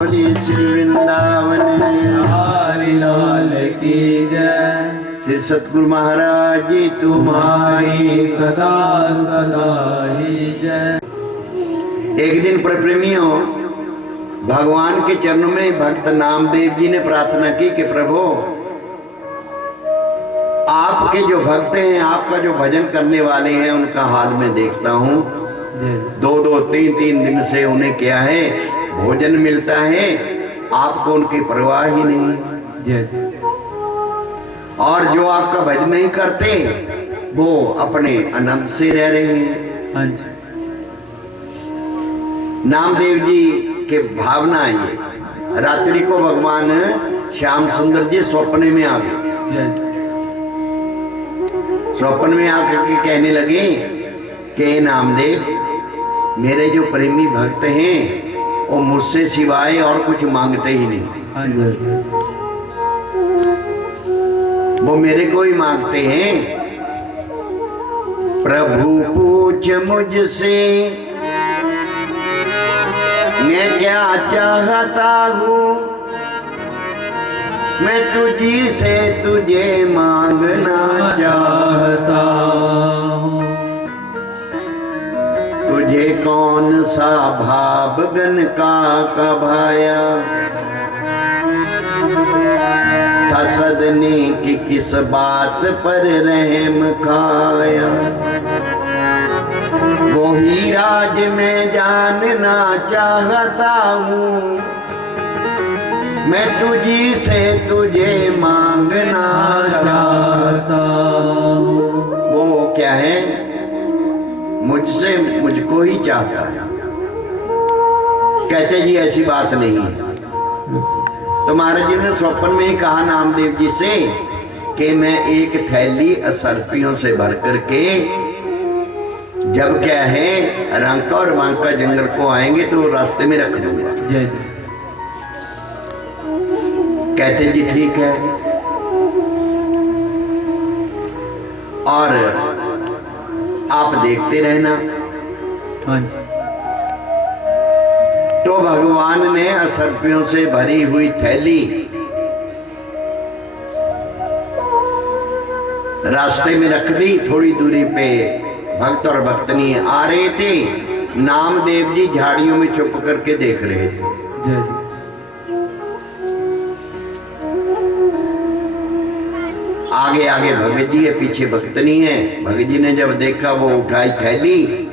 श्री वृंदावन हरि लाल की जय। श्री सतगुरु महाराज जी तुम्हारी सदा सदा ही जय। एक दिन प्रेमियों, भगवान के चरणों में भक्त नामदेव जी ने प्रार्थना की कि प्रभु, आपके जो भक्त हैं, आपका जो भजन करने वाले हैं, उनका हाल मैं देखता हूँ। दो तीन दिन से उन्हें क्या है, भोजन मिलता है, आपको उनकी परवाह ही नहीं। और जो आपका भजन नहीं करते वो अपने आनंद से रह रहे हैं। नामदेव जी के भावना ये, रात्रि को भगवान श्याम सुंदर जी स्वप्न में आ गए। स्वप्न में आकर के कहने लगे कि नामदेव, मेरे जो प्रेमी भक्त हैं वो मुझसे सिवाय और कुछ मांगते ही नहीं। वो मेरे को ही मांगते हैं। प्रभु पूछ मुझसे मैं क्या चाहता हूँ, मैं तुझी से तुझे मांगना चाहता हूँ। तुझे कौन सा भाव गन का भाया था, सदने की किस बात पर रहम खाया। वो ही राज में जानना चाहता हूँ, मैं तुझी से तुझे मांगना चाहता हूँ। वो क्या है, मुझसे मुझको ही चाहता है। कहते जी ऐसी बात नहीं है। तो महाराज जी ने स्वप्न में ही कहा नामदेव जी से कि मैं एक थैली असर्पियों से भर करके, जब क्या है रंका और बांका जंगल को आएंगे तो रास्ते में रख दूंगा। कहते जी ठीक है। और आप देखते रहना। तो भगवान ने असर्पियों से भरी हुई थैली रास्ते में रख दी। थोड़ी दूरी पे भक्त और भक्तनी आ रहे थे। नामदेव जी झाड़ियों में छुप करके देख रहे थे। आगे आगे भगत जी है, पीछे भक्तनी है। भगत जी ने जब देखा, वो उठाई थैली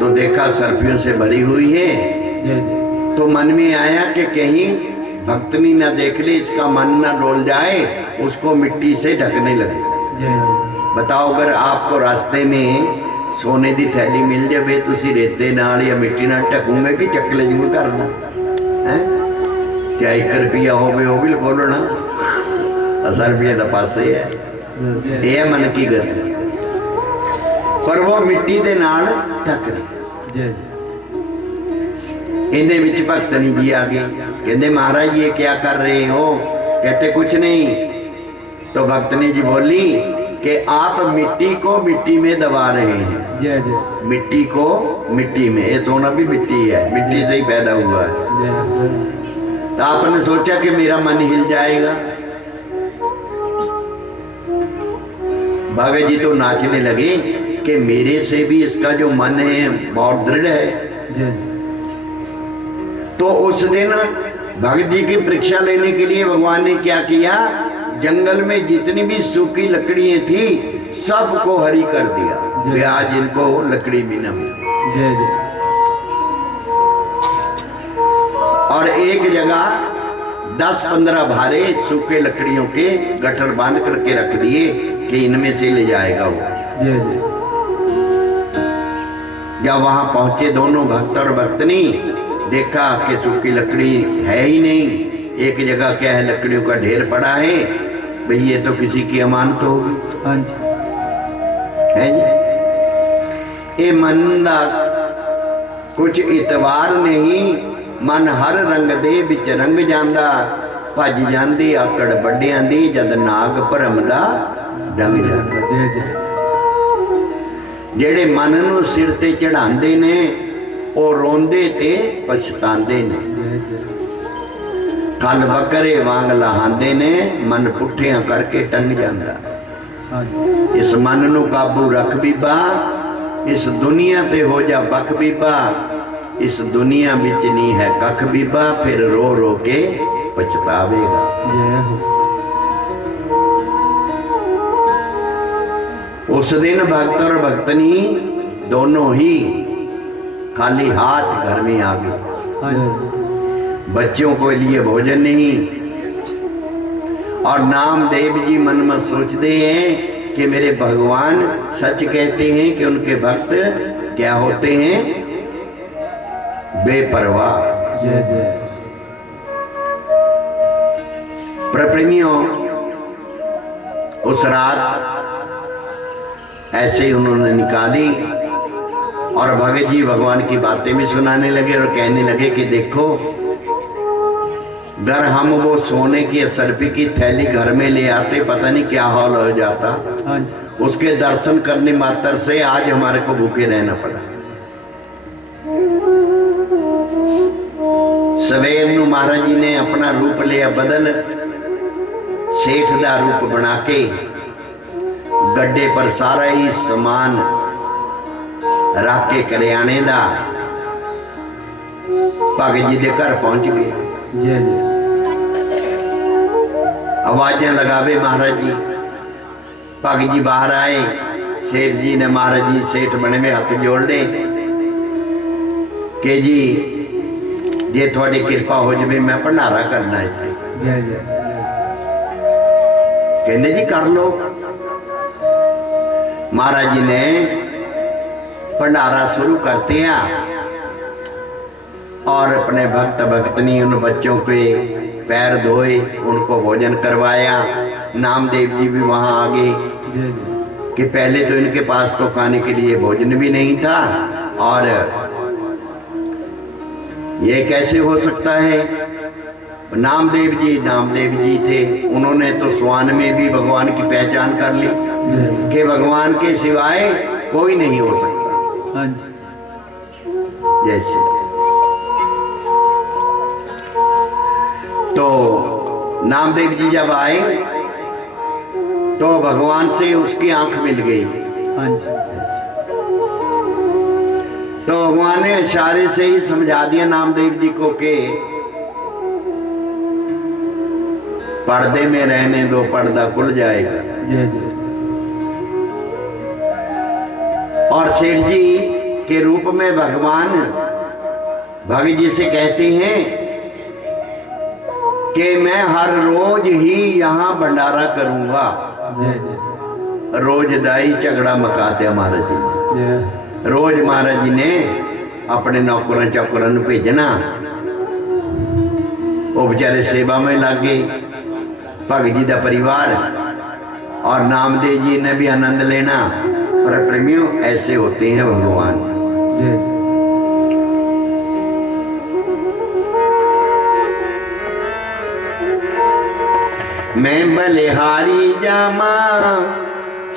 तो देखा सर्पियों से भरी हुई है। तो मन में आया कि कहीं भक्तनी ना देख ले, इसका मन ना डोल जाए, उसको मिट्टी से ढकने लगे। बताओ, अगर आपको रास्ते में सोने की थैली मिल जाए, तुसी रेते नाल या मिट्टी नाल ढकूंगे कि चकले जरूर करना है? क्या 1 रुपया हो भी लिखोलना, 1000 रुपये का पासे है। ये मन की गल, पर वो मिट्टी दे नाल ढक रही। इन्हें विच भक्तनी जी आ गई। कहते महाराज ये क्या कर रहे हो? कहते कुछ नहीं। तो भक्तनी जी बोली कि आप मिट्टी को मिट्टी में दबा रहे हैं। मिट्टी को मिट्टी में, ये सोना भी मिट्टी है, मिट्टी से ही पैदा हुआ है। तो आपने सोचा कि मेरा मन हिल जाएगा। भगत जी तो नाचने लगे कि मेरे से भी इसका जो मन है बहुत दृढ़ है। तो उस दिन भगत जी की परीक्षा लेने के लिए भगवान ने क्या किया, जंगल में जितनी भी सूखी लकड़ियां थी सबको हरी कर दिया। आज इनको लकड़ी भी न मिली। और एक जगह 10-15 भारे सूखे लकड़ियों के गट्ठर बांध करके रख दिए कि इनमें से ले जाएगा वो। जब वहां पहुंचे दोनों भक्त और भक्तनी, देखा कि सूखी लकड़ी है ही नहीं। एक जगह क्या है, लकड़ियों का ढेर पड़ा है। भाई ये तो किसी की अमानत होगी, है जी। ये मंदा कुछ इतवार नहीं, मन हर रंग दे विच रंग जांदा। भज जांदी आकड़ बड़ियां दी, जद नाग भरम दा डंग जांदा। जेड़े मन नूं सिर ते चढ़ांदे ने ਉਹ ਰੋਂਦੇ ਤੇ ਪਛਤਾਉਂਦੇ ਨੇ। जय जय ਖਲ ਬੱਕਰੇ ਵਾਂਗ ਲਹਾਂਦੇ ਨੇ, ਮਨ ਪੁੱਠਿਆਂ ਕਰਕੇ ਟੰਗ ਜਾਂਦਾ। हाँ जी ਇਸ ਮਨ ਨੂੰ ਕਾਬੂ ਰੱਖ ਬੀਬਾ, ਇਸ ਦੁਨੀਆ ਤੇ ਹੋ ਜਾ ਬਖ ਬੀਬਾ, ਇਸ ਦੁਨੀਆ ਵਿੱਚ ਨਹੀਂ ਹੈ ਕੱਖ ਬੀਬਾ, ਫਿਰ ਰੋ ਰੋ ਕੇ ਪਛਤਾਵੇਗਾ। जय हो उस दिन भक्त और भक्तनी दोनों ही खाली हाथ घर में आ गए। हाँ जी बच्चों को लिए भोजन नहीं, और नामदेव जी मन में सोचते हैं कि मेरे भगवान सच कहते हैं कि उनके भक्त क्या होते हैं, बेपरवाह। जय जय प्रप्रेमियों, उस रात ऐसे ही उन्होंने निकाली और भगत जी भगवान की बातें भी सुनाने लगे और कहने लगे कि देखो, अगर हम वो सोने की सर्पी की थैली घर में ले आते, पता नहीं क्या हाल हो जाता। हाँ जी उसके दर्शन करने मात्र से आज हमारे को भूखे रहना पड़ा। सवेर नू महाराज जी ने अपना रूप लिया बदल, सेठ दा रूप बना के गड्ढे पर सारा ही समान रख के करियाने दा भगत जी दे घर पहुंच गए। जय जय आवाजें लगावे महाराज जी। भगत जी बाहर आए, सेठ जी ने महाराज जी सेठ बने में हाथ जोड़ ले कि जी जे थोड़ी कृपा हो जाए मैं भंडारा करना है। जय जय कहते जी कर लो। महाराज जी ने भंडारा शुरू करते हैं और अपने भक्त भक्तनी उन बच्चों के पैर धोए, उनको भोजन करवाया। नामदेव जी भी वहां आ गए जय जय कि पहले तो इनके पास तो खाने के लिए भोजन भी नहीं था, और ये कैसे हो सकता है। नामदेव जी थे, उन्होंने तो स्वान में भी भगवान की पहचान कर ली कि भगवान के सिवाय कोई नहीं हो सकता। हाँ जी जैसे तो नामदेव जी जब आए तो भगवान से उसकी आंख मिल गई। हाँ जी तो भगवान ने इशारे से ही समझा दिया नामदेव जी को कि पर्दे में रहने दो, पर्दा खुल जाएगा। जय जय और सेठ जी के रूप में भगवान भगत जी से कहते हैं कि मैं हर रोज ही यहाँ भंडारा करूंगा। जय जय रोज दाई झगड़ा मकाते महाराज जी। जय रोज महाराज जी ने अपने नौकरों चौकरों को भेजना, वो बेचारे सेवा में लग गए। भगत जी का परिवार और नामदेव जी ने भी आनंद लेना। पर प्रेमियों, ऐसे होते हैं भगवान। जय मैं बलिहारी जामा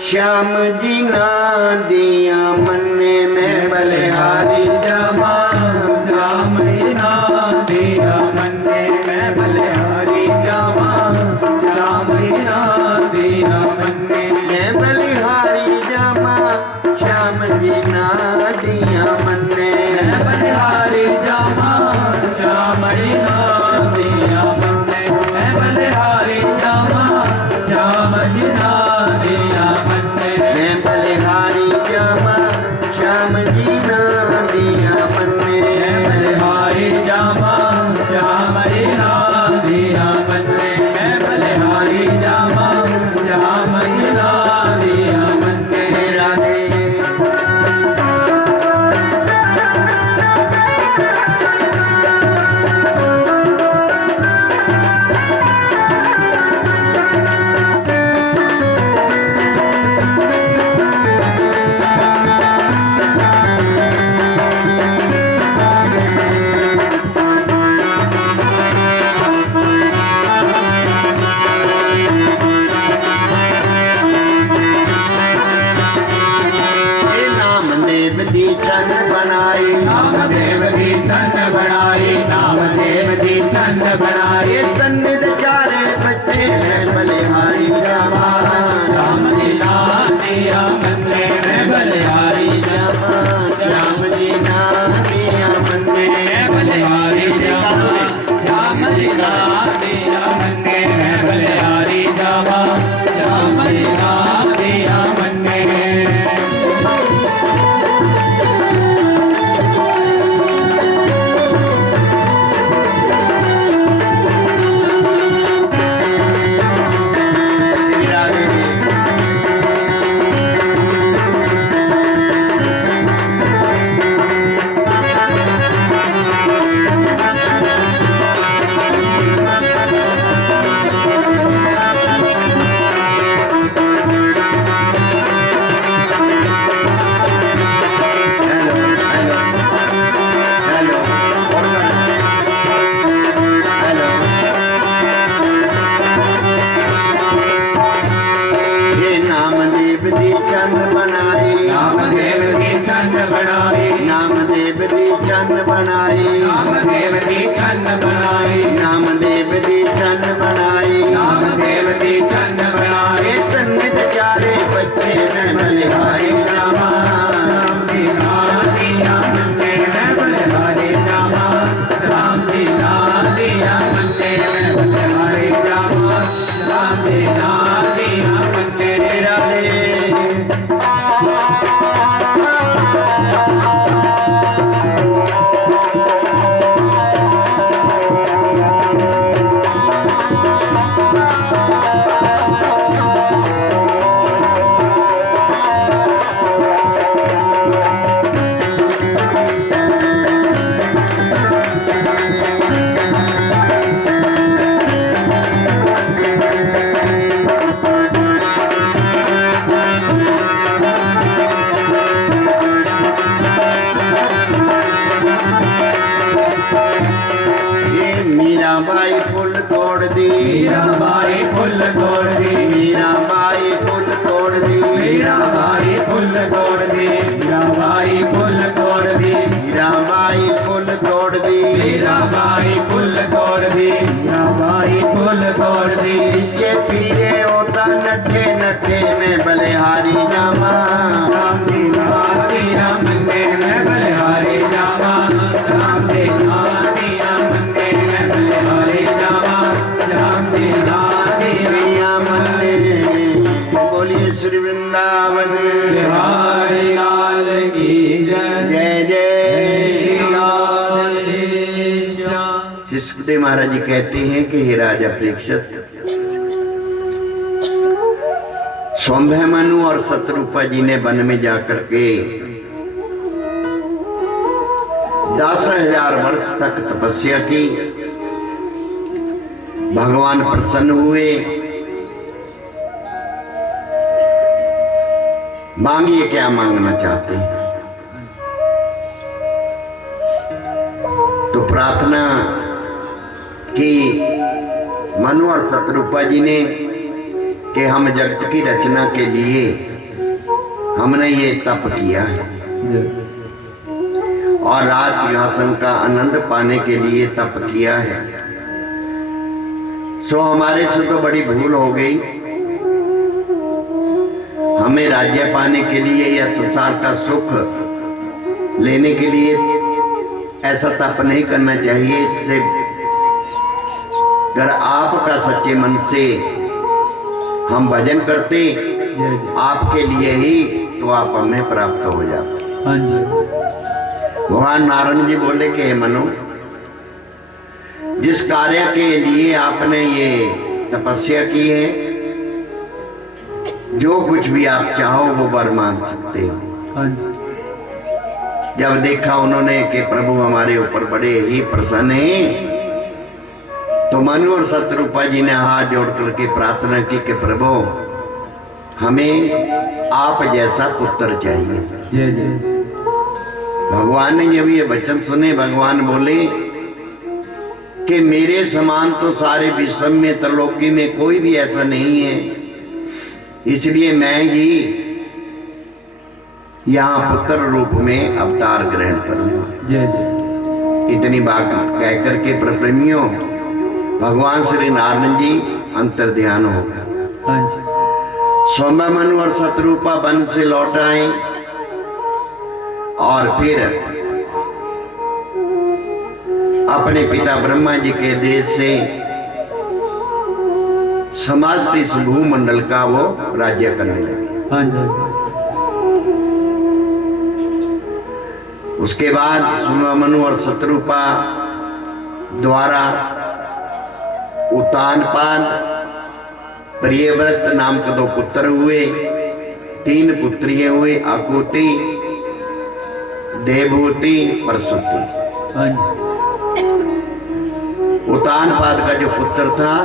श्याम जी ना दिया मन्ने, मैं बलिहारी जमा श्याम ना दिया मन्ने, मैं बलिहारी जमा श्याम ना दिया मन्ने, मैं बलिहारी जामा श्याम जी ना दिया मन्ने, मैं बलिहारी जमा श्याम ना दिया मन्ने, मैं बलिहारी जमा श्याम ना दिया मन्ने, मैं बलिहारी जामा श्याम जी ना दिया मन्ने, मैं बलिहारी चंद बनाए ये सन्निध चारे बच्चे हैं बलिहारी रामा। श्याम जी नाम दिया मन में बलिहारी रामा श्याम जी नाम दिया मन में बलिहारी जामा श्याम जी नाम दिया मन में बलिहारी जामा श्याम जी नाम दिया मन में नामदेव दी चंद बनाए नामदेव दी चंद बनाए नामदेव दी चंद बनाए नामदेव दी चंद बनाए ये सन्निध चारे बच्चे हैं बलिहारी रामा। राम जी नाम दिया मंदिर में बलिहारी रामा राम जी नाम दिया मंदिर में बलिहारी रामा राम जी नाम दिया मंदिर राधे मीराबाई फुल तोड़ दी मीराबाई फुल तोड़ दी मीराबाई फुल तोड़ दी मीराबाई फुल तोड़ दी मीराबाई फुल तोड़ दी मीराबाई फुल तोड़ दी मीराबाई फुल तोड़ दी मीराबाई फुल तोड़ दी पीछे पीछे होता नठे नठे में बलिहारी जामा। राम जी नाम दिया मंदिर में बलिहारी जामा राम जी नाम दिया मंदिर में बलिहारी जामा राम जी नाम दिया मंदिर बोलिए श्री वृंदावन बिहारी लाल की जय जय जय। श्री राधे श्याम। सुखदेव महाराज जी कहते हैं कि हे राजा परीक्षित, स्वयंभू और शत्रुपा जी ने वन में जाकर के 10,000 वर्ष तक तपस्या की। भगवान प्रसन्न हुए। मांगिए क्या मांगना चाहते हैं। तो प्रार्थना की मनु और शत्रुपा जी ने कि हम जगत की रचना के लिए हमने ये तप किया है और राज सिंहासन का आनंद पाने के लिए तप किया है। सो हमारे से तो बड़ी भूल हो गई। हमें राज्य पाने के लिए या संसार का सुख लेने के लिए ऐसा तप नहीं करना चाहिए। इससे अगर आपका सच्चे मन से हम भजन करते आपके लिए ही, तो आप हमें प्राप्त हो जाते। हाँ जी। भगवान नारायण जी बोले कि हे मनु, जिस कार्य के लिए आपने ये तपस्या की है, जो कुछ भी आप चाहो वो वर मांग सकते हो। हाँ जी। जब देखा उन्होंने कि प्रभु हमारे ऊपर बड़े ही प्रसन्न हैं, तो मनु और शत्रुपा जी ने हाथ जोड़ करके प्रार्थना की कि प्रभु हमें आप जैसा पुत्र चाहिए। जय जय। भगवान ने जब ये वचन सुने, भगवान बोले कि मेरे समान तो सारे विश्व में त्रिलोकी में कोई भी ऐसा नहीं है, इसलिए मैं ही यहाँ पुत्र रूप में अवतार ग्रहण करूंगा। जय जय। इतनी बात कह करके प्रेमियों भगवान श्री नारायण जी अंतर ध्यान हो गया। हाँ जी। सौम्य मनु और शत्रुपा वन से लौट आए और फिर अपने पिता ब्रह्मा जी के देश से समस्त इस भूमंडल का वो राज्य करने लगे। हाँ जी। उसके बाद सुमनु और शत्रुपा द्वारा उतानपाद प्रियव्रत नाम के 2 पुत्र हुए, 3 पुत्रियां हुई, आकुति, देवहूति, प्रसूति। हाँ जी। उतानपाद का जो पुत्र था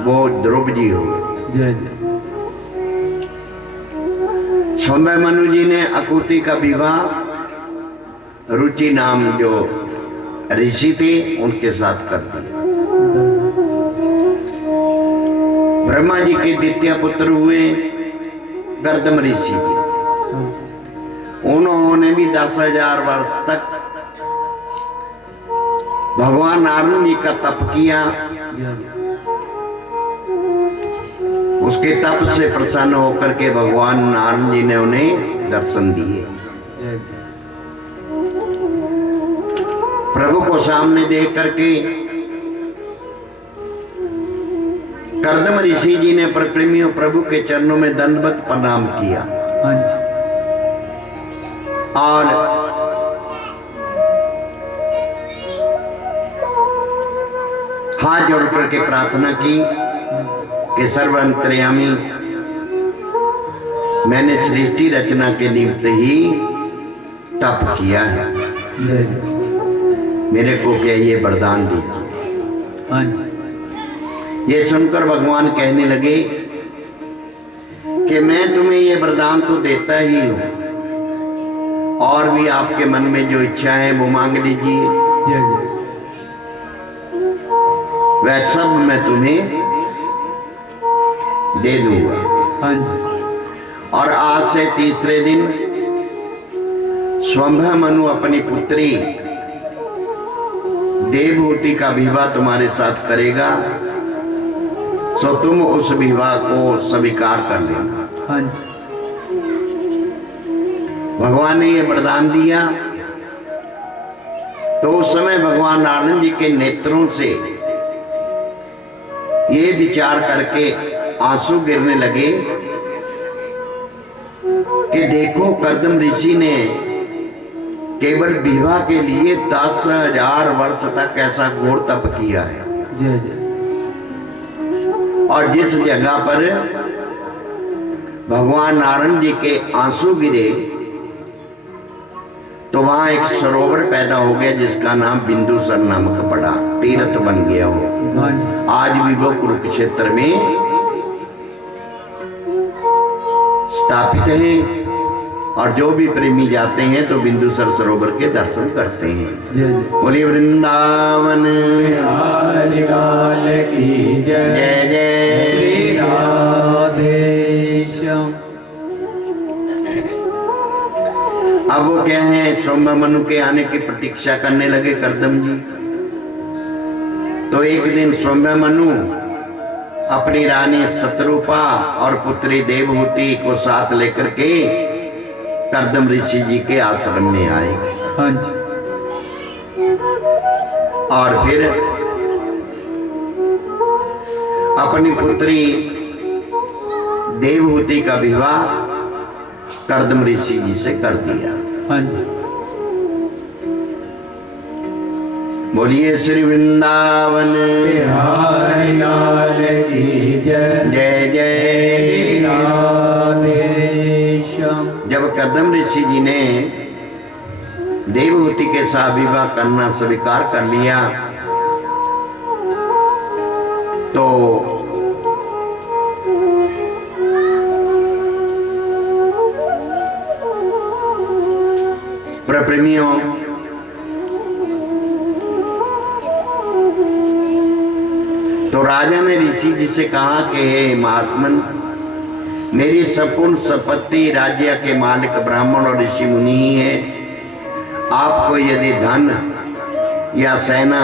वो ध्रुव जी हुए। जय जय। सौम्य मनु जी ने आकुति का विवाह रुचि नाम जो ऋषि थे उनके साथ कर दिया। ब्रह्मा जी के द्वितीय पुत्र हुए गर्दम ऋषि जी। उन्होंने भी 10,000 वर्ष तक भगवान नारायण जी का तप किया। उसके तप से प्रसन्न होकर के भगवान नारायण जी ने उन्हें दर्शन दिए। प्रभु को सामने देख करके कर्दम ऋषि जी ने प्रकृमियों प्रभु के चरणों में दंडवत प्रणाम किया और हाथ जोड़ करके प्रार्थना की कि सर्व अंतर्यामी, मैंने सृष्टि रचना के निमित्त ही तप किया है, मेरे को क्या ये वरदान दीजिए। ये सुनकर भगवान कहने लगे कि मैं तुम्हें ये वरदान तो देता ही हूं, और भी आपके मन में जो इच्छा है वो मांग लीजिए, वह सब मैं तुम्हें दे दूंगा। और आज से तीसरे दिन स्वयं मनु अपनी पुत्री देवहूति का विवाह तुम्हारे साथ करेगा, सो तुम उस विवाह को स्वीकार कर लेना। भगवान ने ये वरदान दिया तो उस समय भगवान नारायण जी के नेत्रों से ये विचार करके आंसू गिरने लगे कि देखो कर्दम ऋषि ने केवल विवाह के लिए 10,000 वर्ष तक ऐसा घोर तप किया है। और जिस जगह पर भगवान नारायण जी के आंसू गिरे तो वहां एक सरोवर पैदा हो गया जिसका नाम बिंदुसर नामक पड़ा, तीर्थ बन गया हो। आज भी वो कुरुक्षेत्र में स्थापित है और जो भी प्रेमी जाते हैं तो बिंदुसर सरोवर के दर्शन करते हैं। बोलिए वृंदावन की जय जय राधेश्याम। अब वो क्या है, सौम्य मनु के आने की प्रतीक्षा करने लगे कर्दम जी। तो एक दिन सौम्य मनु अपनी रानी शत्रुपा और पुत्री देवहूति को साथ लेकर के कर्दम ऋषि जी के आश्रम में आए। और फिर अपनी पुत्री देवहूति का विवाह कर्दम ऋषि जी से कर दिया। बोलिए श्री वृंदावन बिहारी लाल की जय जय जय राधेश्याम। जब कर्दम ऋषि जी ने देवहूति के साथ विवाह करना स्वीकार कर लिया तो प्रेमियों तो राजा ने ऋषि जी से कहा कि हे महात्मन, मेरी संपूर्ण संपत्ति राज्य के मालिक ब्राह्मण और ऋषि मुनि ही है। आपको यदि धन या सेना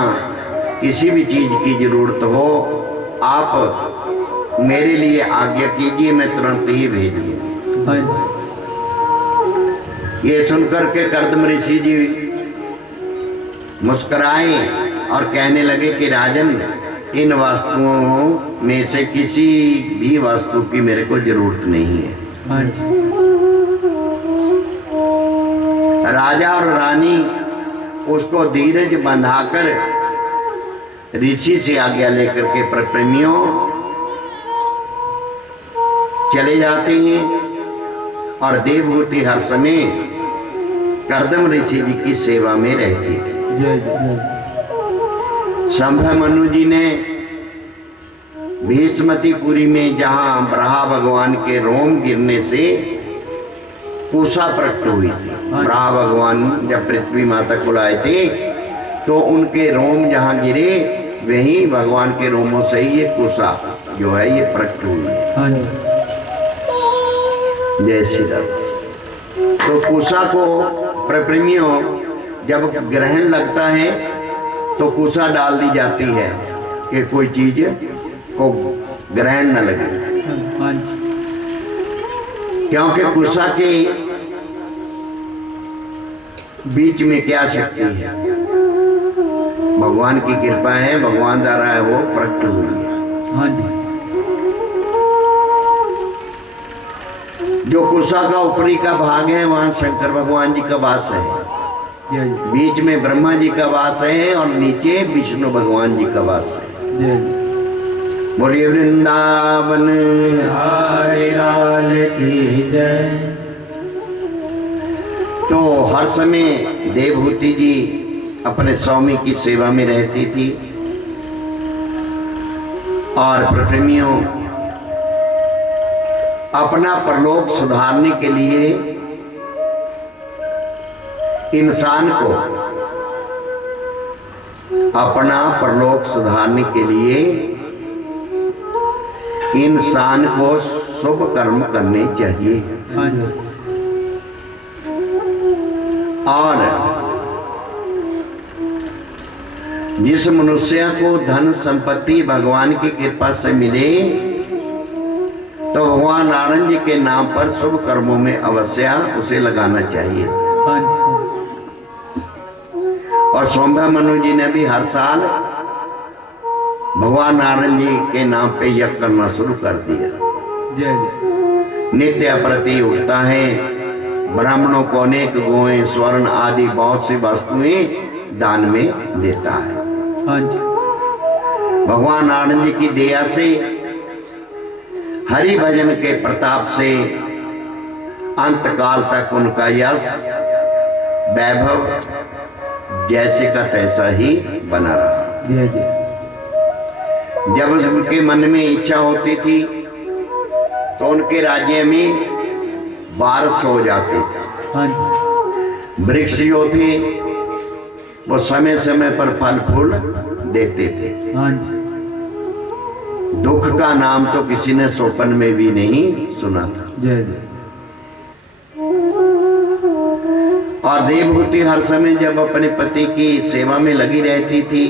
किसी भी चीज की जरूरत हो आप मेरे लिए आज्ञा कीजिए, मैं तुरंत ही भेज दूँ। हाँ जी। ये सुनकर के कर्दम ऋषि जी मुस्कुराए और कहने लगे कि राजन, इन वस्तुओं में से किसी भी वस्तु की मेरे को जरूरत नहीं है। हाँ जी। राजा और रानी उसको धीरज बंधाकर ऋषि से आज्ञा लेकर के प्रेमियों चले जाते हैं और देवहूति हर समय कर्दम ऋषि जी की सेवा में रहती है। शंभा मनु जी ने भीष्मतिपुरी में जहां ब्रहा भगवान के रोम गिरने से कुशा प्रकट हुई थी, ब्रहा भगवान जब पृथ्वी माता को लाए थे तो उनके रोम जहां गिरे वहीं भगवान के रोमों से ही ये कुशा जो है ये प्रकट हुई है। जय श्री राम। तो कुशा को प्रेमियों जब ग्रहण लगता है तो कुशा डाल दी जाती है कि कोई चीज को ग्रहण न लगे, क्योंकि कुशा के बीच में क्या शक्ति है? भगवान की कृपा है, भगवान द्वारा है वो प्रकट हुई है। जो कुशा का ऊपरी का भाग है वहां शंकर भगवान जी का वास है, बीच में ब्रह्मा जी का वास है और नीचे विष्णु भगवान जी का वास है। बोलिए वृंदावन हरि लाल की जय। तो हर समय देवहूति जी अपने स्वामी की सेवा में रहती थी और प्रेमियों अपना परलोक सुधारने के लिए इंसान को अपना परलोक सुधारने के लिए इंसान को शुभ कर्म करने चाहिए और जिस मनुष्य को धन संपत्ति भगवान की कृपा से मिले तो भगवान नारायण जी के नाम पर शुभ कर्मों में अवश्य उसे लगाना चाहिए। और शंभा मनु जी ने भी हर साल भगवान नारायण जी के नाम पे यज्ञ करना शुरू कर दिया। नित्य प्रति उठता है, ब्राह्मणों को अनेक गोएं स्वर्ण आदि बहुत सी वस्तुएं दान में देता है। भगवान नारायण जी की दया से हरि भजन के प्रताप से अंत काल तक उनका यश वैभव जैसे का तैसा ही बना रहा। जब उनके मन में इच्छा होती थी तो उनके राज्य में बारिश हो जाते थे। वृक्ष जो थे वो समय समय पर फल फूल देते थे। दुख का नाम तो किसी ने सोपन में भी नहीं सुना था। और देवहूति हर समय जब अपने पति की सेवा में लगी रहती थी,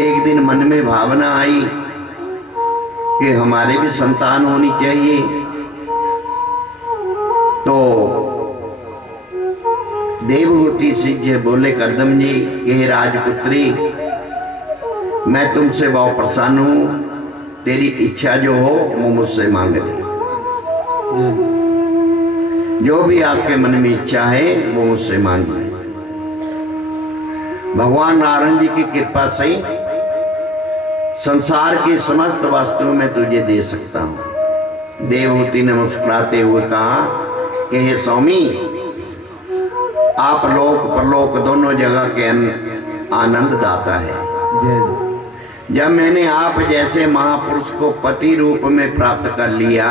एक दिन मन में भावना आई कि हमारे भी संतान होनी चाहिए। तो देवहूति से बोले कर्दम जी कि राजपुत्री, मैं तुमसे बहुत प्रसन्न हूं, तेरी इच्छा जो हो वो मुझसे मांग ले। जो भी आपके मन में इच्छा है वो मुझसे मांग ले। भगवान नारायण जी की कृपा से संसार की समस्त वस्तुओं में तुझे दे सकता हूं। देवहूति ने मुस्कुराते हुए कहा कि हे स्वामी, आप लोक परलोक दोनों जगह के आनंद दाता है। जब मैंने आप जैसे महापुरुष को पति रूप में प्राप्त कर लिया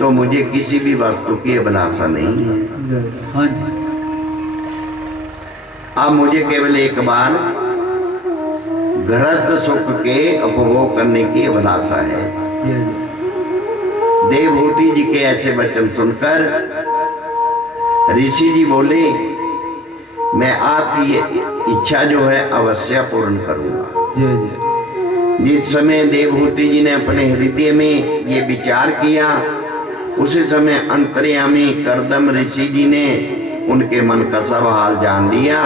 तो मुझे किसी भी वस्तु की अभिलाषा नहीं है। अब मुझे केवल एक बार घृत सुख के उपभोग करने की अभिलाषा है। देवहूति जी के ऐसे वचन सुनकर ऋषि जी बोले मैं आपकी ये इच्छा जो है अवश्य पूर्ण करूंगा। जय जय। जिस समय देवहूति जी ने अपने हृदय में ये विचार किया, उसी समय अंतर्यामी करदम ऋषि जी ने उनके मन का सब हाल जान लिया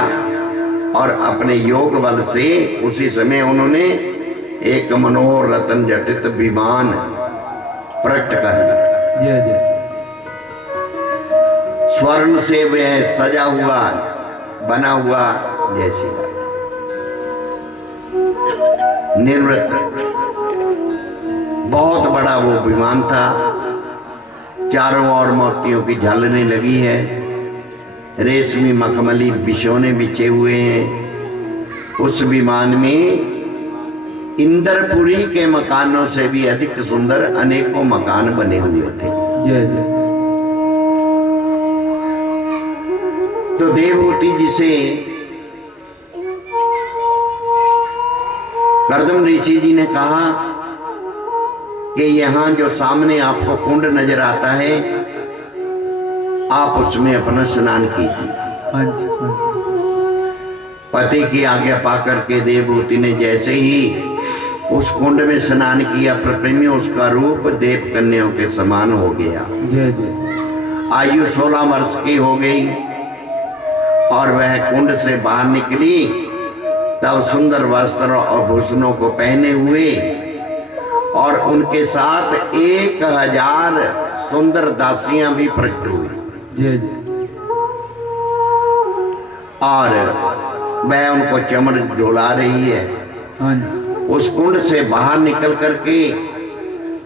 और अपने योग बल से उसी समय उन्होंने एक मनोहर रतन जटित विमान प्रकट कर लिया। जय जय। स्वर्ण से वह सजा हुआ बना हुआ जैसी निर्वृत बहुत बड़ा वो विमान था। चारों ओर मोतियों की झालरें लगी है, रेशमी मखमली बिछौने बिछे हुए हैं। उस विमान में इंद्रपुरी के मकानों से भी अधिक सुंदर अनेकों मकान बने हुए थे। जय जय। तो देवहूति जी से करदम ऋषि जी ने कहा कि यहाँ जो सामने आपको कुंड नजर आता है, आप उसमें अपना स्नान कीजिए। हाँ जी, हाँ जी। पति की आज्ञा पाकर के देवहूति ने जैसे ही उस कुंड में स्नान किया, प्रप्रेमी उसका रूप देव कन्याओं के समान हो गया। जय जय। आयु 16 वर्ष की हो गई और वह कुंड से बाहर निकली, तब सुंदर वस्त्र और भूषणों को पहने हुए और उनके साथ 1000 सुंदर दासियां भी प्रकट हुई। जय जय। और वह उनको चमर डोला रही है। हाँ जी। उस कुंड से बाहर निकल करके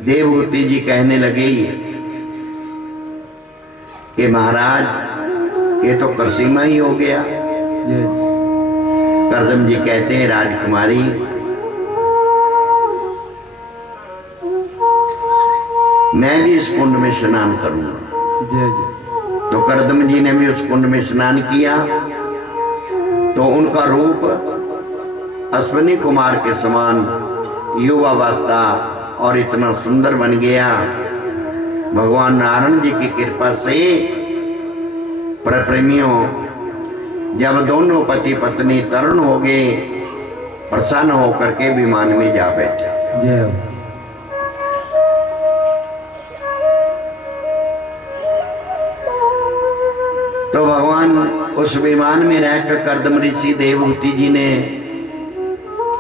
देवहूति जी कहने लगी कि महाराज ये तो करसीमा ही हो गया। जय जय। करदम जी कहते हैं राजकुमारी, मैं भी इस कुंड में स्नान करूंगा। जय जय। तो करदम जी ने भी उस कुंड में स्नान किया तो उनका रूप अश्विनी कुमार के समान युवावस्था और इतना सुंदर बन गया। भगवान नारायण जी की कृपा से प्रेमियों, जब दोनों पति पत्नी तरुण हो गए, प्रसन्न होकर के विमान में जा बैठे। जय। तो भगवान उस विमान में रहकर करदम ऋषि देवहूति जी ने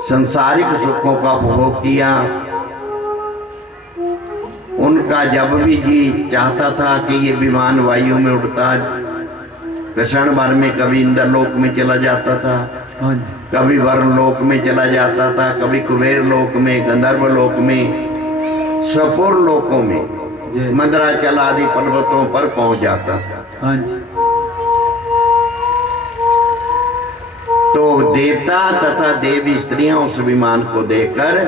सांसारिक सुखों का उपभोग किया। उनका जब भी जी चाहता था कि ये विमान वायु में उड़ता, क्षण भर में कभी इंद्रलोक में चला जाता था, हाँ जी। कभी वरुण लोक में चला जाता था, कभी कुबेर लोक में, गंधर्व लोक में, सपुर लोकों में, जय। मंदराचल आदि पर्वतों पर पहुंच जाता था। हाँ जी। तो देवता तथा देवी स्त्रियां उस विमान को देखकर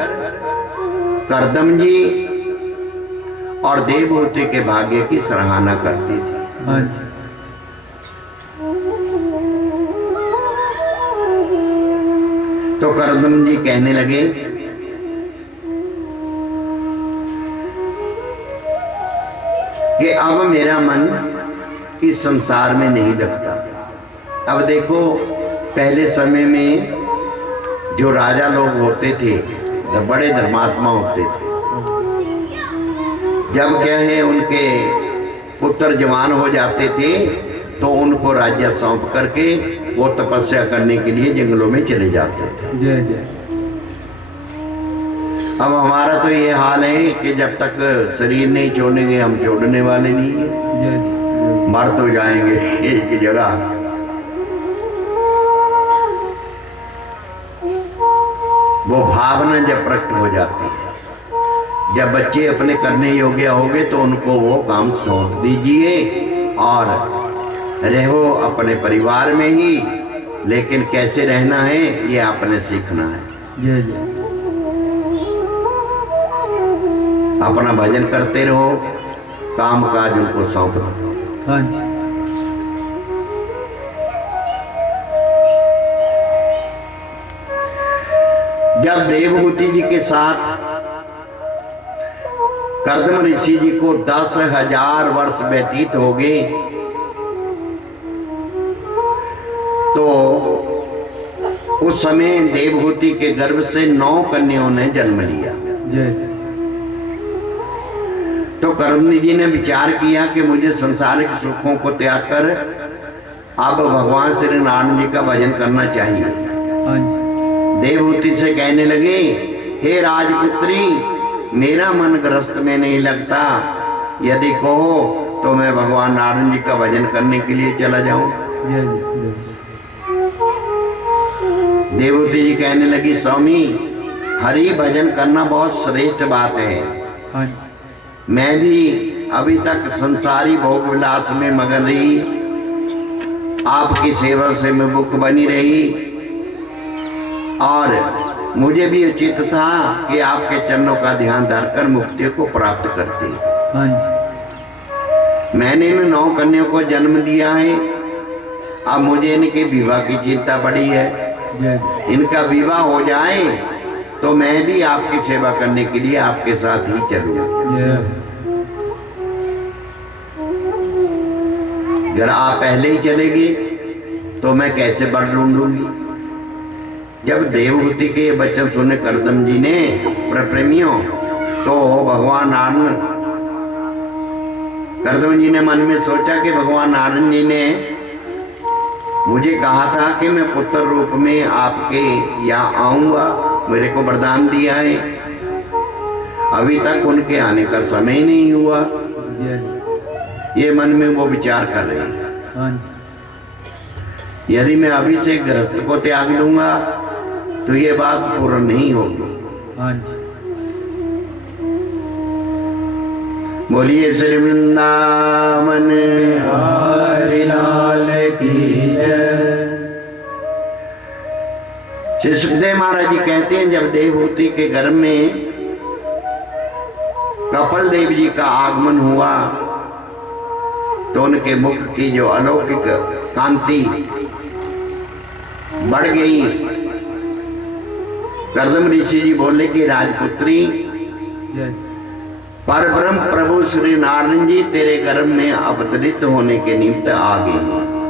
करदम जी और देवहूति के भाग्य की सराहना करती थी। हाँ जी। तो करदम जी कहने लगे कि अब मेरा मन इस संसार में नहीं लगता। अब देखो, पहले समय में जो राजा लोग होते थे, बड़े धर्मात्मा होते थे, जब क्या है उनके पुत्र जवान हो जाते थे तो उनको राज्य सौंप करके वो तपस्या करने के लिए जंगलों में चले जाते थे। जय जय। एक अब हमारा तो ये हाल है कि जब तक शरीर नहीं छोड़ेंगे हम छोड़ने वाले नहीं है, जय जय। मर तो जाएंगे एक जगह। वो भावना जब प्रकट हो जाती है, जब बच्चे अपने करने योग्य होंगे तो उनको वो काम सौंप दीजिए और रहो अपने परिवार में ही, लेकिन कैसे रहना है ये आपने सीखना है। जय जय। अपना भजन करते रहो, काम काज उनको सौंप दो। हाँ जी। जब देवहूति जी के साथ करदम ऋषि जी को 10,000 वर्ष व्यतीत हो गए तो उस समय देवहूति के गर्भ से 9 कन्याओं ने जन्म लिया। जय तो कर्मनी जी ने विचार किया कि मुझे संसारिक सुखों को त्याग कर अब भगवान श्री नारायण जी का भजन करना चाहिए। हाँ जी। देवहूति से कहने लगे, हे राजपुत्री, मेरा मन ग्रस्त में नहीं लगता, यदि कहो तो मैं भगवान नारायण जी का भजन करने के लिए चला जाऊं। जय जय देवहूति जी कहने लगी, स्वामी हरि भजन करना बहुत श्रेष्ठ बात है। हाँ जी। मैं भी अभी तक संसारी भोग विलास में मगन रही, आपकी सेवा से मैं मुख बनी रही, और मुझे भी उचित था कि आपके चरणों का ध्यान धरकर मुक्ति को प्राप्त करती। हाँ जी। मैंने इन 9 कन्याओं को जन्म दिया है, अब मुझे इनके विवाह की चिंता पड़ी है। जय इनका विवाह हो जाए तो मैं भी आपकी सेवा करने के लिए आपके साथ ही चलूंगा। जय अगर आप पहले ही चलेंगे तो मैं कैसे बर ढूंढूंगी। जब देवहूति के ये वचन सुने करदम जी ने प्रेमियों, तो भगवान नारायण, करदम जी ने मन में सोचा कि भगवान नारायण जी ने मुझे कहा था कि मैं पुत्र रूप में आपके यहाँ आऊंगा, मेरे को वरदान दिया है, अभी तक उनके आने का समय ही नहीं हुआ। ये मन में वो विचार कर रहे हैं। हाँ जी। यदि मैं अभी से गृहस्थ को त्याग दूंगा तो ये बात पूर्ण नहीं होगी। हाँ जी। बोलिए श्री वृंदावन हरि लाल की जय। श्री सुखदेव महाराज जी कहते हैं, जब देवहूति के गर्भ में कपिल देव जी का आगमन हुआ तो उनके मुख की जो अलौकिक कांति बढ़ गई। करदम ऋषि जी बोले कि राजपुत्री, जय पर ब्रह्म प्रभु श्री नारायण जी तेरे गर्भ में अवतरित होने के निमित्त आ गए।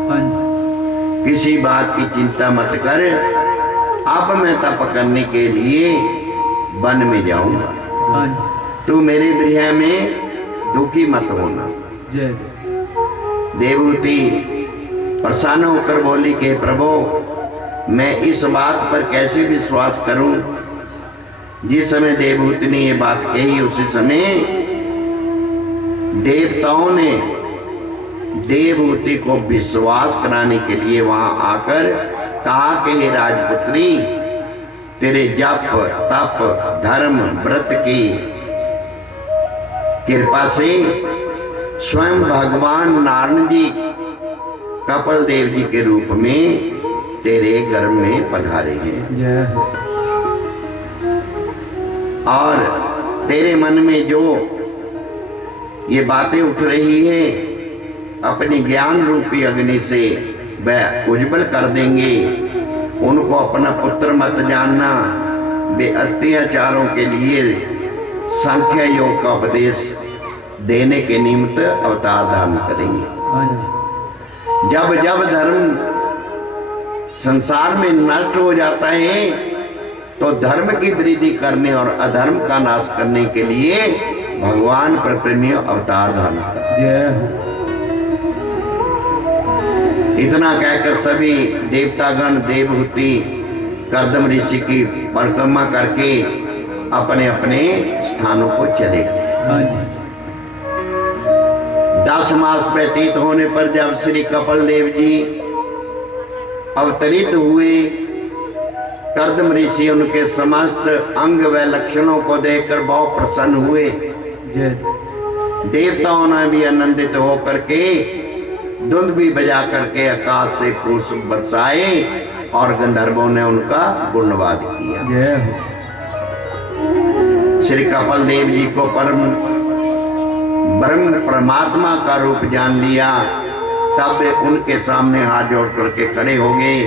हाँ जी। किसी बात की चिंता मत कर, अब मैं तप करने के लिए वन में जाऊंगा, हाँ जी। तू मेरे गृह में दुखी मत होना। जय देवहूति प्रसन्न होकर बोली कि प्रभु, मैं इस बात पर कैसे विश्वास करूं। जिस समय देवहूति ने ये बात कही उसी समय देवताओं ने देवहूति को विश्वास कराने के लिए वहां आकर कहा कि हे राजपुत्री, तेरे जप तप धर्म व्रत की कृपा से स्वयं भगवान नारायण जी कपिल देव जी के रूप में तेरे गर्भ में पधारे हैं, जय और तेरे मन में जो ये बातें उठ रही है अपने ज्ञान रूपी अग्नि से वह उज्जवल कर देंगे। उनको अपना पुत्र मत जानना, वे अत्याचारों के लिए सांख्य योग का उपदेश देने के निमित्त अवतार धारण करेंगे। हाँ जी। जब जब धर्म संसार में नष्ट हो जाता है तो धर्म की वृद्धि करने और अधर्म का नाश करने के लिए भगवान प्रेमी अवतार धारण करते हैं। इतना कहकर सभी देवतागण देवहूति करदम ऋषि की परिक्रमा करके अपने अपने स्थानों को चले गए। हाँ जी। 10 मास व्यतीत होने पर जब श्री कपिल देव जी अवतरित हुए, करदम ऋषि उनके समस्त अंग व लक्षणों को देखकर बहुत प्रसन्न हुए। देवताओं ने भी आनंदित होकर के धुंध भी बजा करके आकाश से पुष्प बरसाए और गंधर्वों ने उनका गुणवाद किया। श्री कपिल देव जी को परम ब्रह्म परमात्मा का रूप जान लिया, तब वे उनके सामने हाथ जोड़ करके खड़े हो गए,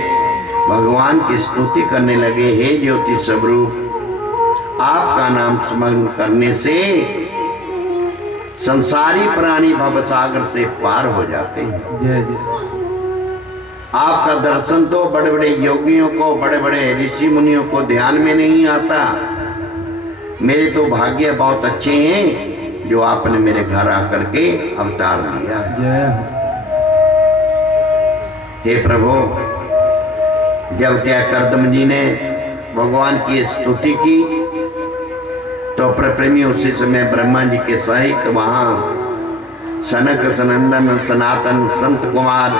भगवान की स्तुति करने लगे। हे ज्योति स्वरूप, आपका नाम स्मरण करने से संसारी प्राणी भवसागर से पार हो जाते हैं। आपका दर्शन तो बड़े बड़े योगियों को, बड़े बड़े ऋषि मुनियों को ध्यान में नहीं आता। मेरे तो भाग्य बहुत अच्छे हैं जो आपने मेरे घर आकर के अवतार लिया। हे प्रभु, जब क्या कर्दम जी ने भगवान की स्तुति की तो प्रेमी उसी समय ब्रह्मा जी के सहित वहां सनक सनंदन सनातन संत कुमार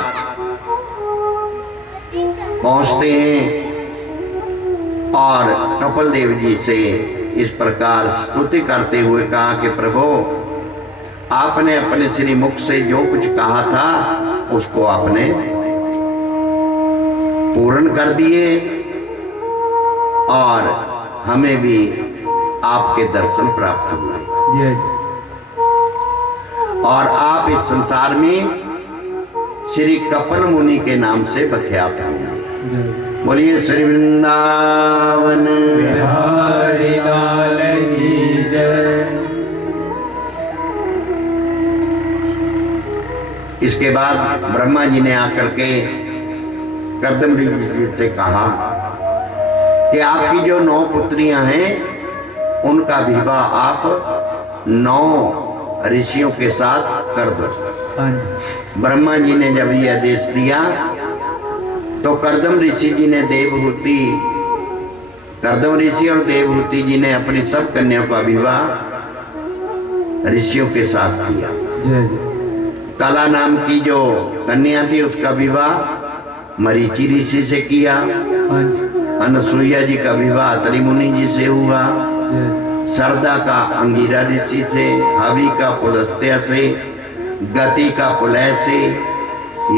पहुंचते हैं और कपिल देव जी से इस प्रकार स्तुति करते हुए कहा कि प्रभु, आपने अपने श्री मुख से जो कुछ कहा था उसको आपने पूर्ण कर दिए और हमें भी आपके दर्शन प्राप्त हुए और आप इस संसार में श्री कपिल मुनि के नाम से विख्यात हैं। बोलिए श्री वृंदावन बिहारी लाल की जय। इसके बाद ब्रह्मा जी ने आकर के कर्दम जी से कहा कि आपकी जो 9 पुत्रियां हैं उनका विवाह आप 9 ऋषियों के साथ कर दो। ब्रह्मा जी ने जब यह आदेश दिया तो कर्दम ऋषि जी ने कर्दम ऋषि और देवहूति जी ने अपनी सब कन्याओं का विवाह ऋषियों के साथ किया। कला नाम की जो कन्या थी उसका विवाह मरीचि ऋषि से किया। अनसुईया जी का विवाह अत्रि मुनि जी से हुआ। सरदा का अंगिरा ऋषि से, हवि का पुलस्त्य से, गति का पुलय से,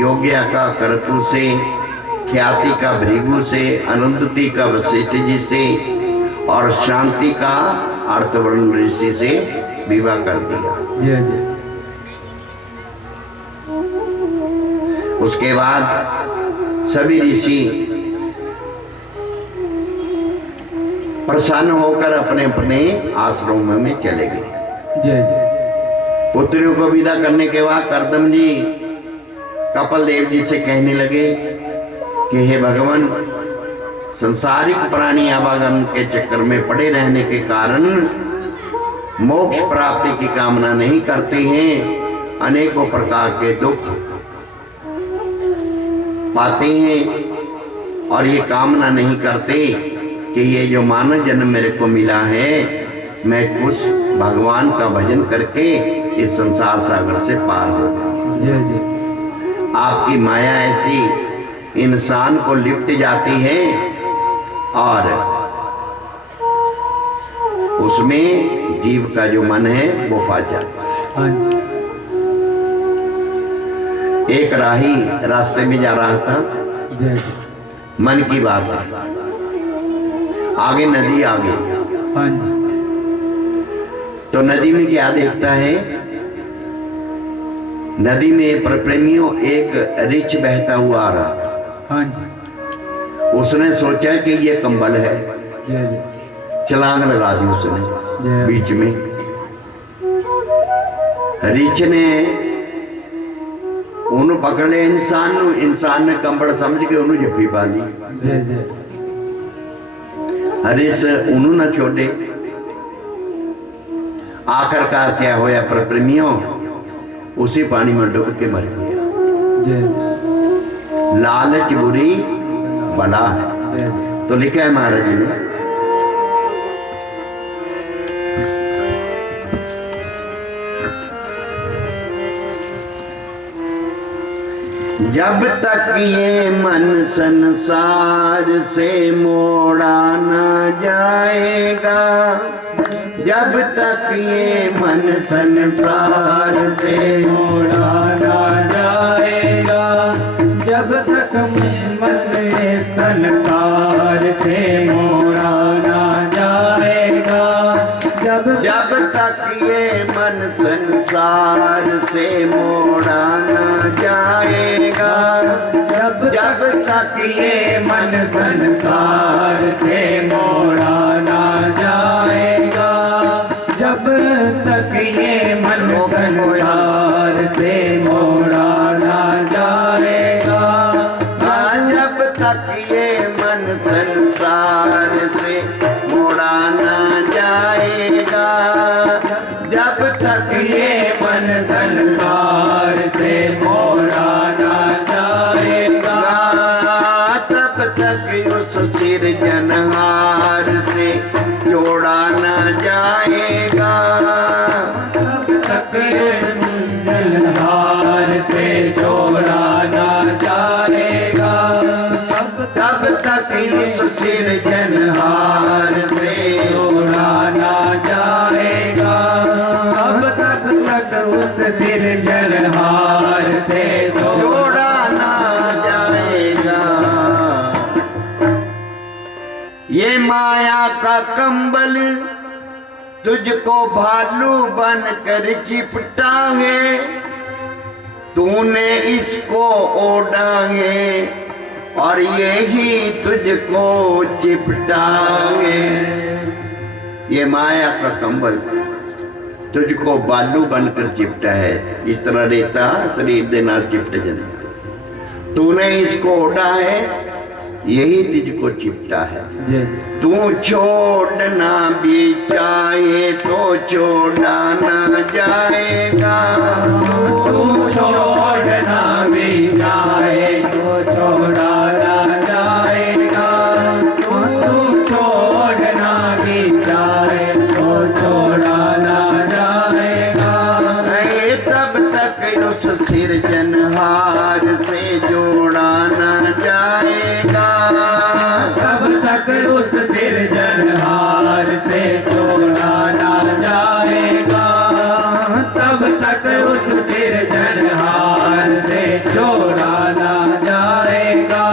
योग्या का करतु से, ख्याति का भृगु से, अनुद्धति का वशिष्ठ जी से और शांति का अर्थवर्ण ऋषि से विवाह कर दिया। उसके बाद सभी ऋषि प्रसन्न होकर अपने अपने आश्रम में चले गए। पुत्रियों को विदा करने के बाद कर्दम जी कपिल देव जी से कहने लगे कि हे भगवान, संसारिक प्राणी आवागमन के चक्कर में पड़े रहने के कारण मोक्ष प्राप्ति की कामना नहीं करते हैं, अनेकों प्रकार के दुख पाते हैं और ये कामना नहीं करते कि ये जो मानव जन्म मेरे को मिला है मैं कुछ भगवान का भजन करके इस संसार सागर से पार हो जाऊं। आपकी माया ऐसी इंसान को लिपट जाती है और उसमें जीव का जो मन है वो फंस जाता है। एक राही रास्ते में जा रहा था, मन की बात है, आगे नदी आ गई तो नदी में क्या देखता है, नदी में प्रेमियों एक रिछ बहता हुआ आ रहा। उसने सोचा कि ये कंबल है, छलांग लगा दी उसने बीच में। रिछ ने उन्हें पकड़े इंसान ने कंबल समझ के उन्हें जप्पी पा ली। हरीश उन्होंने न छोड़े। आखिरकार क्या होया प्रेमियों, उसी पानी में डूब के मर गया। लालच बुरी बला है, तो लिखा है महाराज जी ने, जब तक ये मन संसार से मोड़ा न जाएगा, जब तक ये मन संसार से मोड़ा न जाएगा, जब तक मन संसार से मोड़ा न जाएगा, जब तक ये मन संसार से मोड़ा न जाएगा, जब तक ये मन संसार से मोड़ा न जाएगा, जब तक ये मन संसार से मोड़ा न जाएगा, संसार से मोड़ा न जाएगा, जब तक ये मन संसार से मोड़ा ना जाएगा, तब तक उस सिरजनहार से जोड़ा न जाएगा, तब तक जलहार से जोड़ा ना जाएगा, तब तक उस सिरजनहार से जोड़ा ना जाएगा, अब तक उस सिरजनहार से जोड़ा न जाएगा। ये माया का कंबल तुझको भालू बनकर चिपटा है, तूने इसको ओढ़ा है और यही तुझको चिपटा है। ये माया का कंबल तुझको बालू बनकर चिपटा है, इस तरह रेता शरीर दे नाल चिपट जाता। तूने इसको ओढ़ा है, यही तुझको चिपटा है। तू छोड़ना भी चाहे तो छोड़ा न जाएगा, तू छोड़ना भी चाहे तो छोड़ा ना जाएगा, तू छोड़ना भी चाहे तो छोड़ा ना जाएगा, तब तक उस सिरजनहार से जोड़ा न जाएगा, तब तक उस सिरजनहार से जोड़ा ना जाएगा, तब तक उस सिरजनहार से जोड़ा ना जाएगा,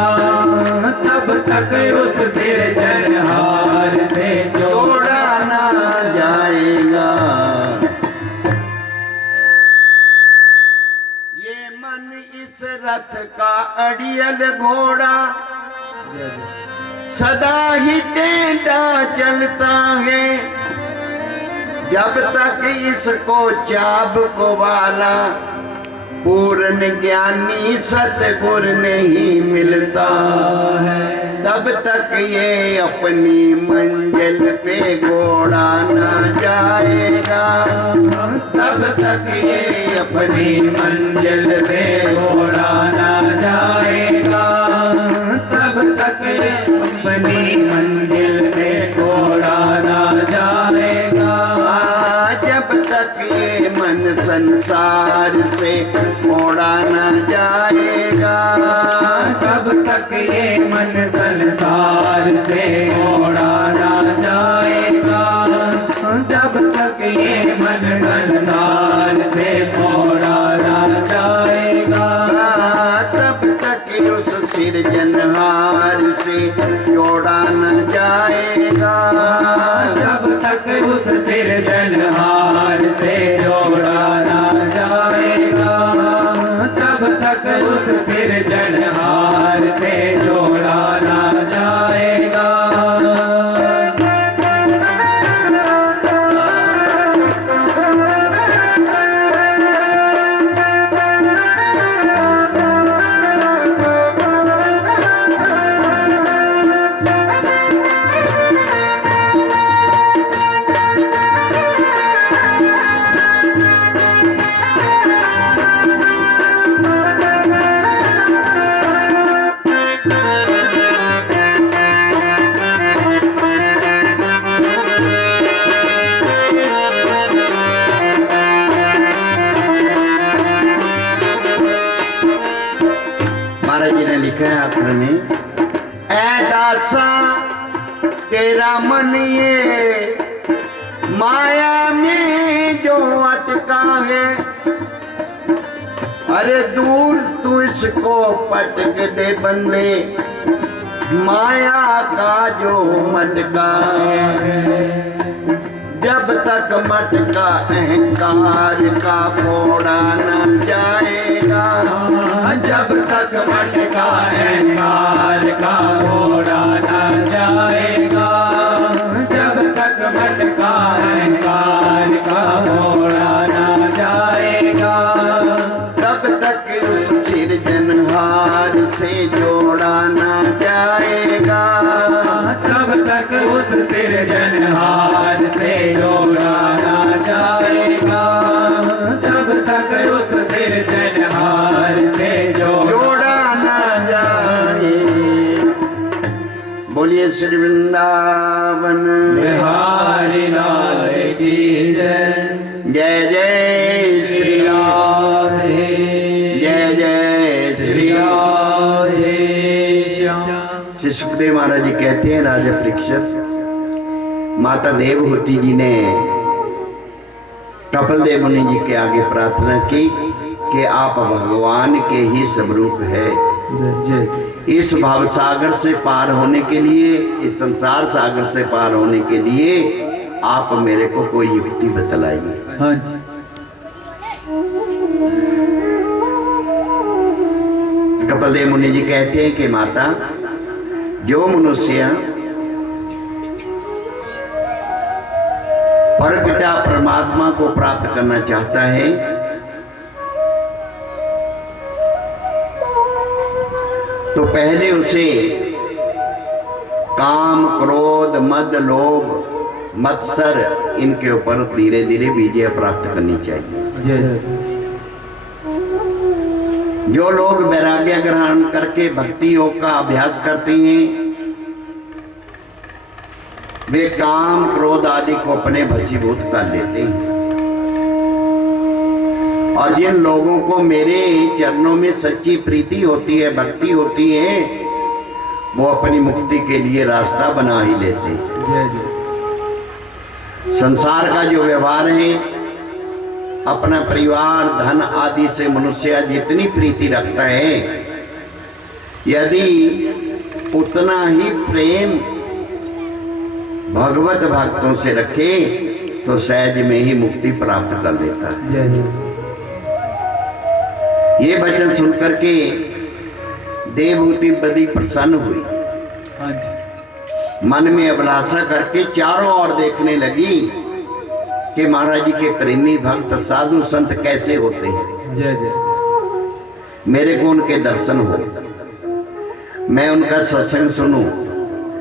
तब तक उस सिरजनहार से जोड़ा न जाएगा। ये मन इस रथ का अड़ियल घोड़ा सदा ही टेढ़ा चलता है, जब तक इसको चाबुक वाला पूर्ण ज्ञानी सतगुर नहीं मिलता, तब तक ये अपनी मंजिल पे घोड़ा न जाएगा, तब तक ये अपनी मंजिल पे घोड़ा ना जाएगा, तब तक अपनी मंजिल पे घोड़ा ना जाएगा, जब तक ये मन संसार से मोड़ा न जाएगा, तब तक ये मन संसार से मोड़ा ना जाएगा, जब तक ये मन संसार से मोड़ा ना जाएगा, तब तक उस सिरजनहार से जोड़ा न जाएगा, जब तक उस सिरजनहार से जोड़ा ना जाएगा, तब तक उस सिरजनहार से जोड़ा ना जाएगा। लिखा है आपने, ऐ दासा तेरा मन ये माया में जो अटका है, अरे दूर तू इसको पटक दे बंदे, माया का जो मटका है, जब तक मटका अहंकार का फोड़ा न जाएगा, जब तक मटका अहंकार का फोड़ा न जाएगा, जब तक मटका अहंकार का फोड़ा न जाएगा, तब तक उस सिरजनहार से जोड़ा न जाएगा, तब से जोड़ा ना जाएगा, जब तक उस सिरजनहार से जोड़ा ना जाए। बोलिए श्री वृंदावन बिहारी लाल की जय। जय जय श्री राधे जय जय श्री राधे श्याम। श्री सुखदेव महाराज जी कहते हैं, राजा परीक्षित, माता देवहूति जी ने कपिल देव मुनि जी के आगे प्रार्थना की कि आप भगवान के ही स्वरूप है। इस भाव सागर से पार होने के लिए, इस संसार सागर से पार होने के लिए आप मेरे को कोई युक्ति बतलाइए। हाँ जी। कपिल देव मुनि जी कहते हैं कि माता, जो मनुष्य परपिता परमात्मा को प्राप्त करना चाहता है, तो पहले उसे काम, क्रोध, मद, लोभ, मत्सर इनके ऊपर धीरे धीरे विजय प्राप्त करनी चाहिए। जो लोग वैराग्य ग्रहण करके भक्ति योग का अभ्यास करते हैं, वे काम, क्रोध आदि को अपने वशीभूत कर लेते हैं। और जिन लोगों को मेरे चरणों में सच्ची प्रीति होती है, भक्ति होती है, वो अपनी मुक्ति के लिए रास्ता बना ही लेते हैं। संसार का जो व्यवहार है, अपना परिवार, धन आदि से मनुष्य जितनी प्रीति रखता है, यदि उतना ही प्रेम भगवत भक्तों से रखे तो सहज में ही मुक्ति प्राप्त कर लेता है। ये वचन सुनकर के देवहूति बड़ी प्रसन्न हुई, मन में अभिलाषा करके चारों ओर देखने लगी कि महाराज जी के प्रेमी भक्त साधु संत कैसे होते हैं। मेरे को उनके दर्शन हो, मैं उनका सत्संग सुनूं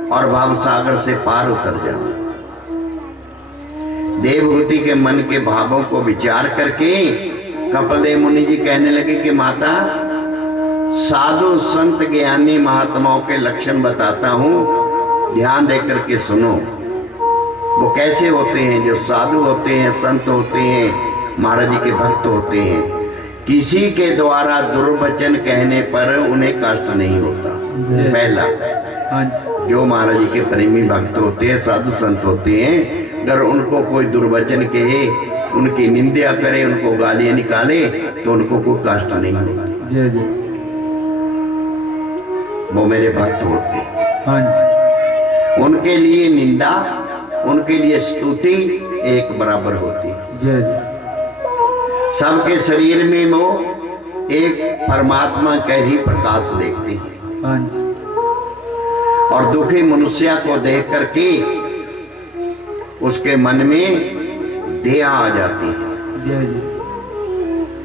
और भाव सागर से पार उतर जाऊं। देवहूति के मन के भावों को विचार करके कपिल देव मुनि जी कहने लगे कि माता, साधु संत ज्ञानी महात्माओं के लक्षण बताता हूं, ध्यान देकर के सुनो। वो कैसे होते हैं? जो साधु होते हैं, संत होते हैं, महाराज जी के भक्त होते हैं, किसी के द्वारा दुर्वचन कहने पर उन्हें कष्ट नहीं होता। पहला, जो महाराज जी के प्रेमी भक्त होते हैं, साधु संत होते हैं, अगर उनको कोई दुर्वचन कहे, उनकी निंदा करे, उनको गालियां निकाले, तो उनको कोई कष्ट नहीं होता। वो मेरे भक्त होते हैं। उनके लिए निंदा, उनके लिए स्तुति एक बराबर होती है। सबके शरीर में वो एक परमात्मा का ही प्रकाश देखते हैं। और दुखी मनुष्य को देख करके उसके मन में दया आ जाती है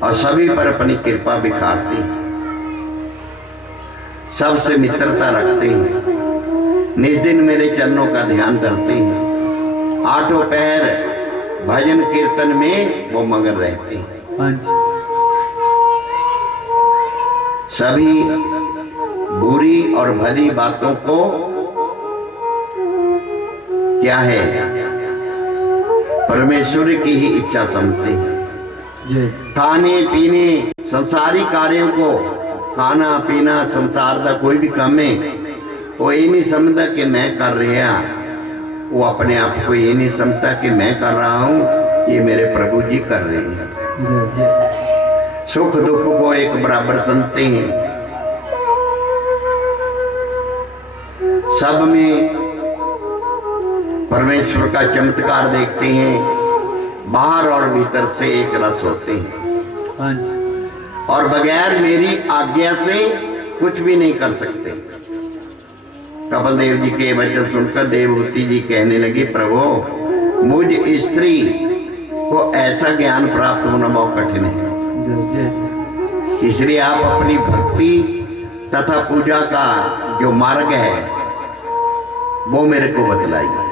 और सभी पर अपनी कृपा बिखारती है, सबसे मित्रता रखते हैं, निज दिन मेरे चरणों का ध्यान करते हैं, आठों पैर भजन कीर्तन में वो मगन रहते हैं। सभी बुरी और भली बातों को क्या है, परमेश्वर की ही इच्छा समझते हैं। खाने पीने संसारी कार्यों को, खाना पीना संसार का कोई भी काम है, वो ये नहीं समझता कि मैं कर रहा, वो अपने आप को ये नहीं समझता कि मैं कर रहा हूँ, ये मेरे प्रभु जी कर रहे हैं। सुख दुख को एक बराबर समझते हैं, सब में परमेश्वर का चमत्कार देखते हैं, बाहर और भीतर से एक रस होते हैं और बगैर मेरी आज्ञा से कुछ भी नहीं कर सकते। कपिल देव जी के वचन सुनकर देवहूति जी कहने लगी, प्रभु मुझ स्त्री को ऐसा ज्ञान प्राप्त होना बहुत कठिन है, इसलिए आप अपनी भक्ति तथा पूजा का जो मार्ग है वो मेरे को बतलाइए।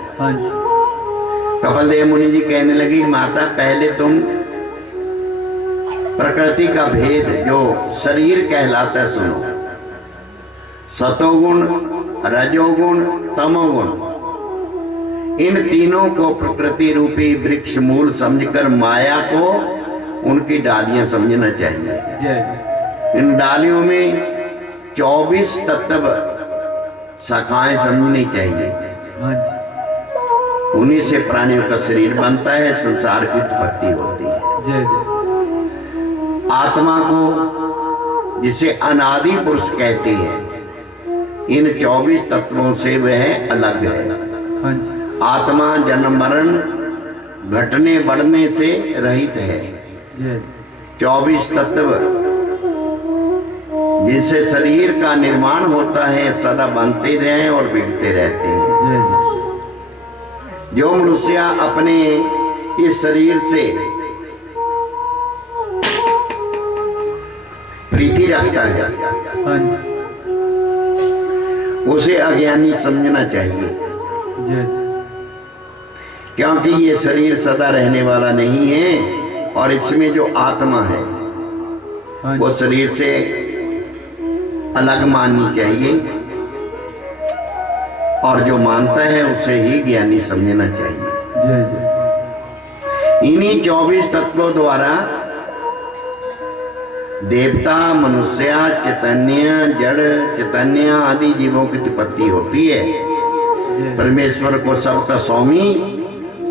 कपिल देव मुनि जी कहने लगी, माता पहले तुम प्रकृति का भेद जो शरीर कहलाता है सुनो। सतोगुण, रजोगुण, तमोगुण, इन तीनों को प्रकृति रूपी वृक्ष मूल समझकर माया को उनकी डालियां समझना चाहिए। जय इन डालियों में 24 तत्व शाखाएं समझनी चाहिए। हाँ जी। उन्हीं से प्राणियों का शरीर बनता है, संसार की उत्पत्ति होती है। जय जय। आत्मा को जिसे अनादि पुरुष कहते हैं, इन 24 तत्वों से वह अलग है। हाँ जी। आत्मा जन्म मरण घटने बढ़ने से रहित है। जय 24 तत्व जिससे शरीर का निर्माण होता है सदा बनते रहे और बिगड़ते रहते हैं। जय जय। जो मनुष्य अपने इस शरीर से प्रीति रखता है हाँ जी। उसे अज्ञानी समझना चाहिए, जय जय। क्योंकि ये शरीर सदा रहने वाला नहीं है और इसमें जो आत्मा है हाँ वो जी। शरीर से अलग माननी चाहिए और जो मानता है उसे ही ज्ञानी समझना चाहिए। जय जय। इन्हीं 24 तत्वों द्वारा देवता, मनुष्य, चैतन्य, जड़ चैतन्य आदि जीवों की उत्पत्ति होती है। जय परमेश्वर को सबका स्वामी,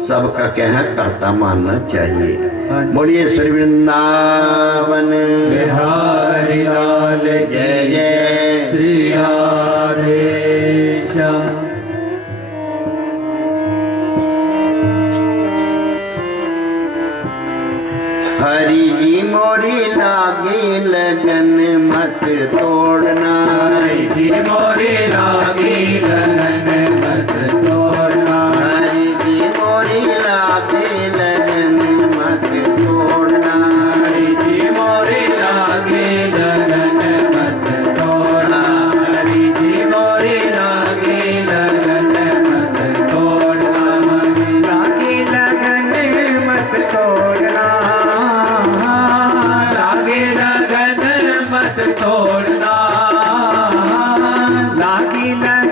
सबका कह करता मानना चाहिए। हाँ जी। बोलिए श्री वृंदावन बिहारी लाल जय जय। श्री राधे श्याम। हरि जी मोरी लागी लगन मत तोड़ना। हरि जी मोरी लागी लगन मत तोड़ना। हरि जी मोरी लागी लगन मत तोड़ना। हरि जी मोरी लागी लगन मत तोड़ना। हरि जी मोरी लागी लगन मत तोड़ना। लागी लगन मत तोड़ना। लागी लगन मत तोड़ना। लागी लगन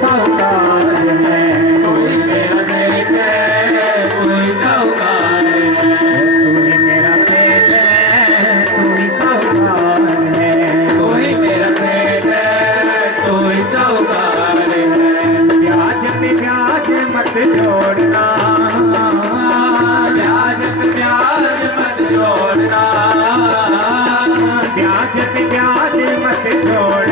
साहूकार है, कोई मेरा सेठ है, कोई साहूकार है, कोई मेरा सेठ है, कोई साहूकार है, कोई मेरा सेठ है, कोई साहूकार है। ब्याज पे ब्याज मत जोड़ना, ब्याज पे ब्याज मत जोड़ना, ब्याज पे ब्याज मत जोड़ना,